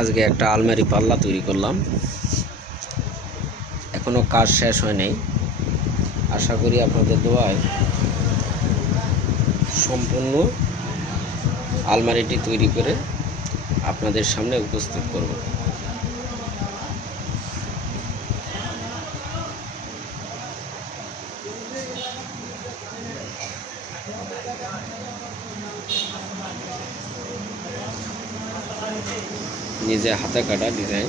আজকে একটা আলমারি পাল্লা তৈরি করলাম। এখনো কাজ শেষ হয় নাই। আশা করি আপনাদের দোয়ায় সম্পূর্ণ আলমারিটি তৈরি করে আপনাদের সামনে উপস্থিত করব। নিজে হাতে কাটা ডিজাইন।